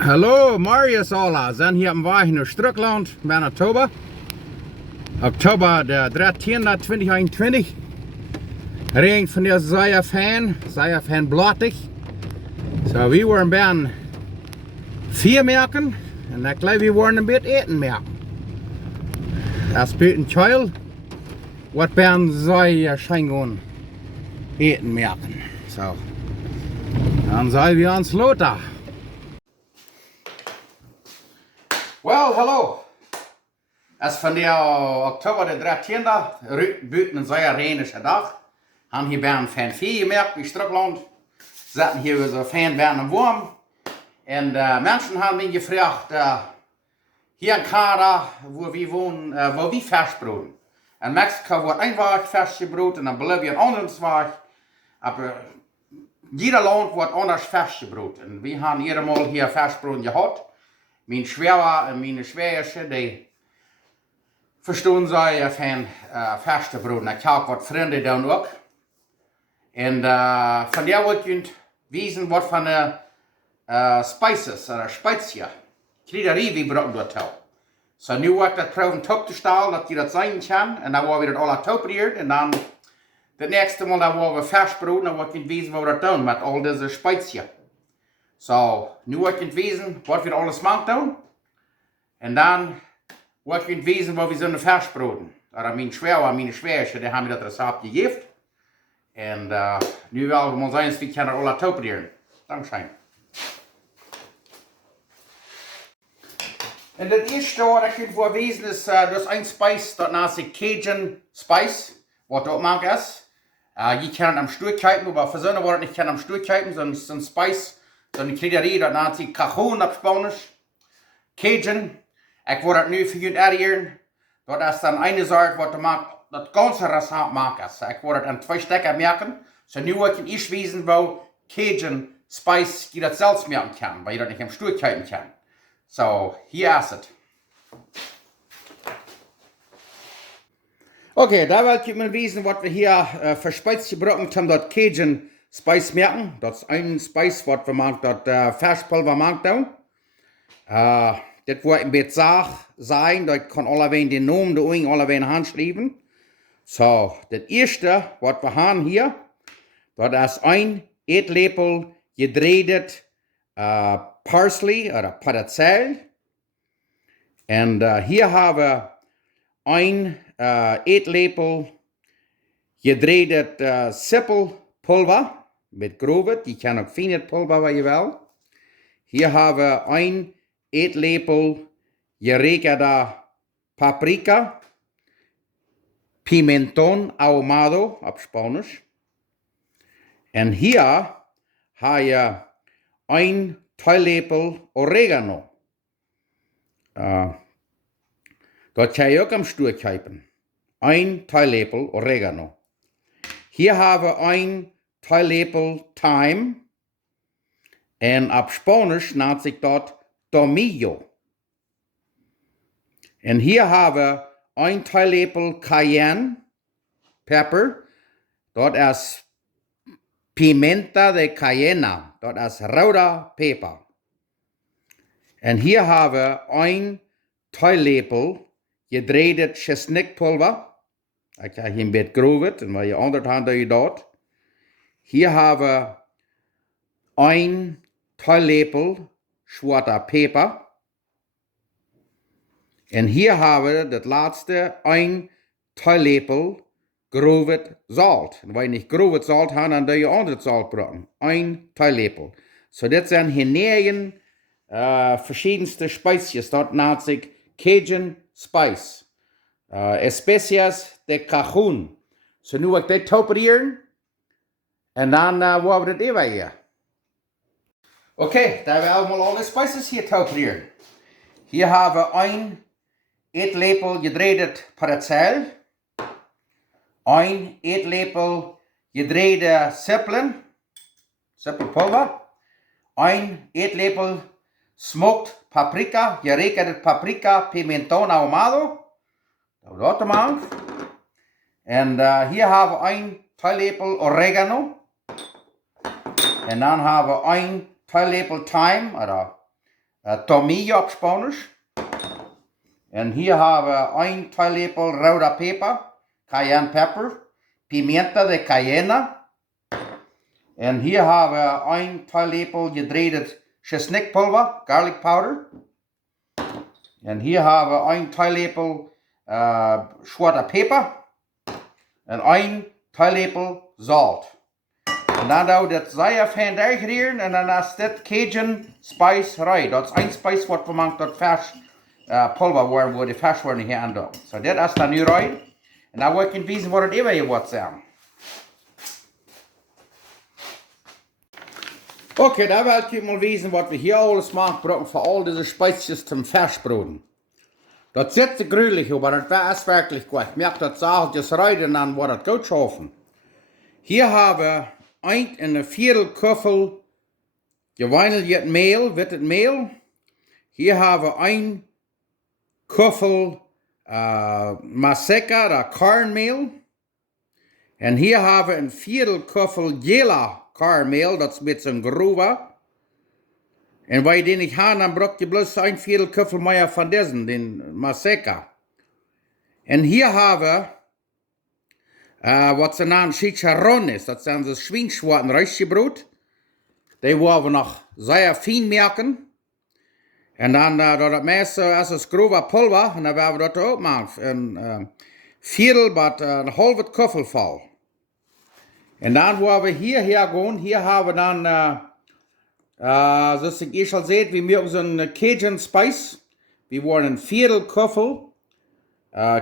Hallo, Marius alla. Zijn hier am Weg naar Strukland, Manitoba. Oktober der 13. 2021. Regen von der sehr fan blottig. So, wir waren bijna 4 merken. En ik geloof we waren een beetje eten merken. Dat is een child. Wat bijna sehr schijn eten merken. So. Dan zijn we ons loten. Well, hallo. Es von der Oktober der 13. Buiten een zeer regenige dag. Han hier bijna fan 4 gemerkt in Strukland. Zaten hier so fan bijna warm. En mensen hebben mij gevraagd, hier in Canada, wo wir wohnen, wo wir fesh bruden. In Mexiko wordt een Weg fesh gebroed en in Bolivia een andere Weg. Aber jeder Land wordt anders fesh gebroed. En we hebben ieder Mal hier fesh bruden gehad. Mijn Schwester en mijn Schwägersche, die verstaan zij van fesh te broeden. Ik heb wat vrienden dan ook. En van der wil ik wijzen wat van de spices, especias. Kjriedarie, wie broden dat al. So nu wordt dat proeven top te stellen, dat je dat zijn kan. En dan worden we dat al uitgeprobeerd. En dan de nächste Mal, dan worden we fesh broeden, dan wordt je wijzen wat we dat doen met al deze spices. So, nu wordt je wijzen wat we alles maken doen. En dan wordt je wijzen wat we zullen fesh broeden. Maar mijn Schwester en mijn Schwägersche, die hebben dat recept gegeven. En nu willen we ons eens, we kunnen het al uitproberen. Dankzij. En het eerste wat ik je voor wijzen is, dus een spice, dat naast de Cajun spice, wat dat maakt is. Je kan het am Stuhl kijken, maar voor zo'n woord niet kan am Stuhl kijken, zo'n spice, zo'n Kjriedarie, dat naast de Cajun op Spanisch. Cajun, ik word het nu voor jullie uitleggen. Dat is dan een soort wat maakt, dat ganze recept maakt. Ik word het in 2 stukken merken. So nu word ik eerst wijzen, wo Cajun spice je dat zelfs merken kan, weil je dat niet am Stuhl kijken kan. So, hier is het. Okay, da wil ik mal wijzen wat we hier voor spice gebruiken, om dat Cajun spice merken. Dat is een spice wat we maken, dat verspulver maken. Dit wordt een beetje zacht zijn, dat kan allebei de naam, de oing allebei handschrijven. So, het eerste wat we hebben hier, dat is een eetlepel gedreht parsley oder paradijs. En hier hebben we een eetlepel gedreht sippelpulver met grove. Je kan ook fijn pulver wat je wil. Hier hebben we een eetlepel geregelde paprika, pimentón ahumado op Spanisch. En hier heb je een teelappel oregano. Dat kan je ook am Stuhl kijken. Een teelappel oregano. Hier hebben we een teelappel thyme. En op Spanisch nennt zich dat tomillo. En hier hebben we een teelappel cayenne pepper. Dat is pimenta de cayenne. Dat is rode peper. En hier hebben we een teelappel gedreht chesnikpulver. Ik heb hier een beetje grovet, en waar je andere hand doe je dat. Hier hebben we een teelappel zwarte peper. En hier hebben we het laatste, een teelappel grovet zout. En waar je niet grovet zout hebt, dan doe je andere zout gebruiken. Een teelappel. So, dit zijn hier 9 verschiedenste spices. Dat nennt zich Cajun spice. Especias de Cajun. So, nu wil ik dit topereren. En dan worden we het even hier. Oké, daar hebben we allemaal alle spices hier topereren. Hier hebben we een eetlepel gedreht paradijs. Een eetlepel gedreht sippelpulver. Een eetlepel smoked paprika, geregelde paprika, pimentón ahumado. Dat te maken. En hier hebben we een teelappel oregano. En dan hebben we een teelappel thyme, oder tomillo op Spanisch. En hier hebben we 1 theelepel rode peper, cayenne pepper, pimienta de Cayenne. En hier hebben we 1 theelepel gedreven chesnikpulver, garlic powder. En hier hebben we 1 theelepel zwarte peper. En 1 theelepel zout. En dan doen we dat zeer fijn degrieren en dan is dit Cajun spicerij. Dat is 1 spice wat we maken tot fesh pulver worden, waar de fesh worden hier aan doen. So dit is dan nu rein. En dan wil ik je wijzen wat het even je wordt zijn. Oké, dan wil ik je mal wijzen wat we hier alles maken brauchen voor al deze spices zum fesh-broden. Dat zit te gruwelijk, maar dat is wirklich gut. Ich merke dat zageltjes rein en dan wordt het goed schaffen. Hier hebben we 1,25 Köffel geweinelt mehl, wittet mehl. Hier hebben we 1 Köffel Maseca, dat Kornmehl. En hier hebben we een 4 Köffel gela Kornmehl, dat is met zo'n groove. En waar je die niet hebt, dan braucht je bloß 1 4 Köffel meer van deze, den Maseca. En hier hebben we wat ze namen Kjriedarie, dat zijn ze schweinschwarten rijstgebrood. Die willen we nog zeer fijn merken. En dan door dat meeste is het grove pulver, en dan willen we dat ook maken. Een viertel, maar een halve Köffel vol. En dan willen we hierher gaan. Hier hebben we dan, zoals ik eerst al zei, we maken zo'n Cajun spice. We willen een viertel Köffel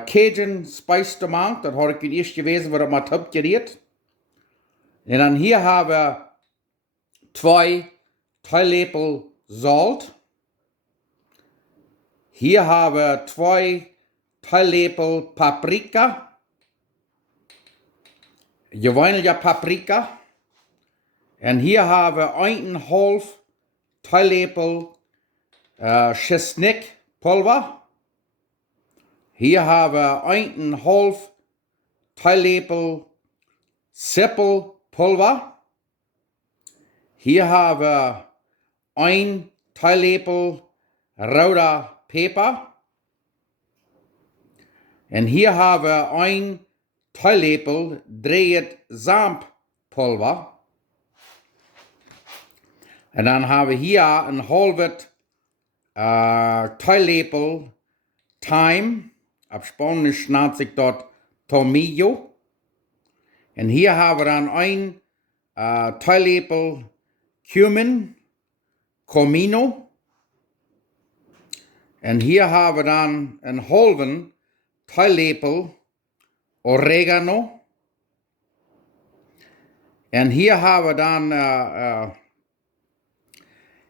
Cajun spice te maken. Dat had ik in eerst gewesen, waar ik maar heb gereed. En dan hier hebben we 2 theelepel zout. Hier hebben we 2 theelepel paprika. Geweinelde paprika. En hier hebben we 1,5 theelepel chesnikpulver. Hier hebben we 1,5 theelepel sippelpulver. Hier hebben we 1 theelepel rode peper. En hier hebben we 1 theelepel dreed zaampulver. En dan hebben we hier een halve theelepel thyme. Op Spanisch nennt zich dat tomillo. En hier hebben we dan 1 theelepel cumin, comino. En hier hebben we dan een halve theelepel oregano. En hier hebben we dan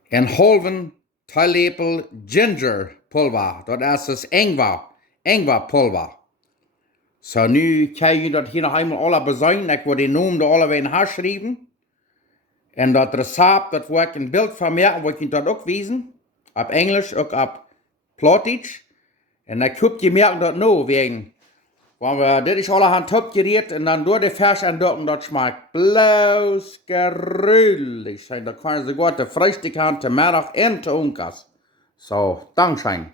een halve theelepel gingerpulver. Dat is dus ingwerpulver. So, nu kan je dat hier nog eenmaal alle bezuinigen. Ik wil die naam er alle weer in haar schrijven. En dat recept, dat wil ik een beeld van maken, wil ik je dat ook wijzen. Op Engels, ook op plautdietsch. En dan kun je merken dat nou, wegen. Want dit is allerhand opgereed en dan door de fesh en dat schmeckt bloos gruwelijk. En dan kan je sogar de Freitag haben, te middag en te onkas. So, dankzij.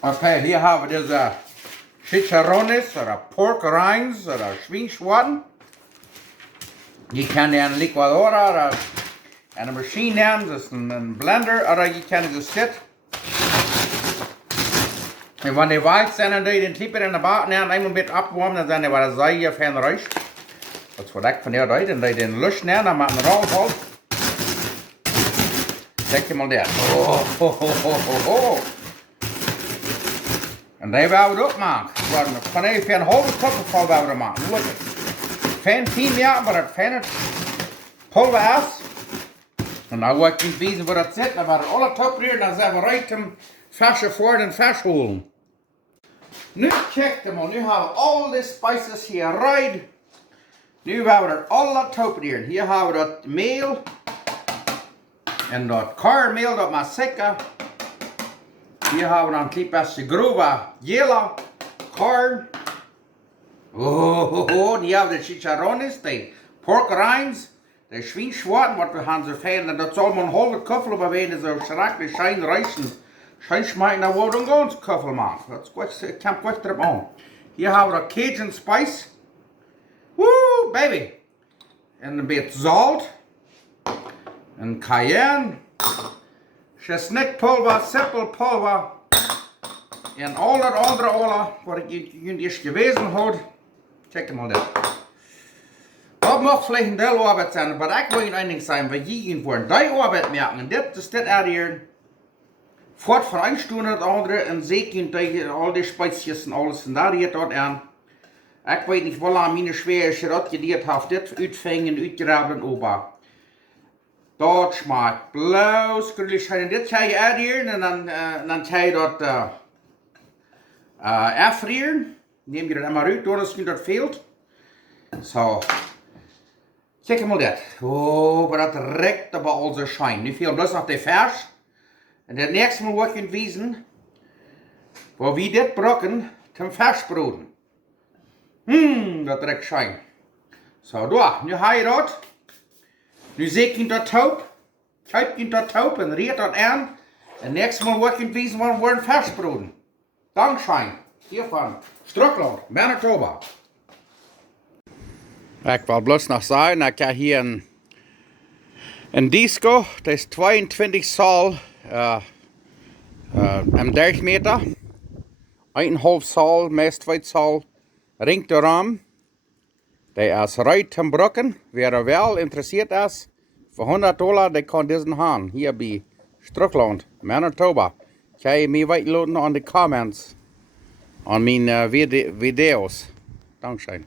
Okay, hier haben wir diese chicharrones oder pork rinds oder Schweinsschwarten. Je kan die een liquidor oder eine Maschine nehmen, das ist ein Blender, oder je kan es sit. Und wenn die weich sind, dann die den Klipper in der Bad nehmen, einmal mit abwarmen, dann sind die wieder sehr fein reicht. Das wird echt von der Seite, und die den Lusch nehmen, dann machen wir einen Raum. Check mal der. Oh. En die willen we ook maken. Van even een halve koppel vol willen we maken. Look. fan viel mehr, aber das fan Pulver ist. Und dann wollte ich nicht wissen, wo das zit. Dan waren alle toprieren, dan zijn we rijdt hem fesh voor den fesh holen. Nu kijk je maar, nu hebben we al die spices hier rijdt. Nu hebben we dat alle toprieren. Hier hebben we dat mehl. En dat kornmehl, dat Maseca. Hier hebben we dan een klein beetje grove jela, korn. Oh, die hebben de chicharrones, die pork rinds. De schweinschwarten, wat we gaan zervelen, en dat zal maar een halve kuffel bewijzen, zo schrikkelijk schijn reichen. Schijn schmecken, dan wordt een ganz kuffel maken. Dat komt goed erop aan. Hier hebben we Cajun spice. Woo, baby. En een beetje zout. En Cayenne. Chestnutpulver, seppelpulver. En al dat andere alle, wat ik jullie eerst gewezen had. Check mal dat. Dat mag vielleicht een deel arbeid zijn, maar ik wil je één ding zeggen, wat je voor een die arbeid merken. En dit is dit hier. Voort van een stoel naar het andere, en zeker tegen al die spijsjes en alles, en daar hier tot aan. Ik weet niet hoe lang mijn schwere dat je dit heeft, dit uitvangen, uitgraben, ober. Dat smaakt blauw, skrullig. En dit ga je hier, en dan ga je dat afvrieren. Neem je dat maar uit, door als je dat veelt. Zo. Kijk mal dat. Oh, maar dat rekt aber al zo schijn. Nu veel bloß nog de fesh. En het nächste Mal wil ik je wijzen, waar we dit brokken, ten fesh bruden. Dat rekt schijn. Zo, daar. Nu ga je dat. Nu zeek je dat taub. Kuip je dat taub en riet dat aan. En nächste Mal wil ik je wijzen, waar we een fesh bruden. Dankschijn. Hiervan. Struckland, Manitoba. Ik wil bloß nog zeggen, ik heb hier een disco, dat is 22 saal, 30 meter, 1,5 saal, meest 2 saal, ring de raam. Dat is ruit te brokken, wie er wel interesseert is, voor $100, die kan deze gaan, hier bij Struckland, Manitoba. Kan je mij weten in de comments, aan mijn video's. Dankzij.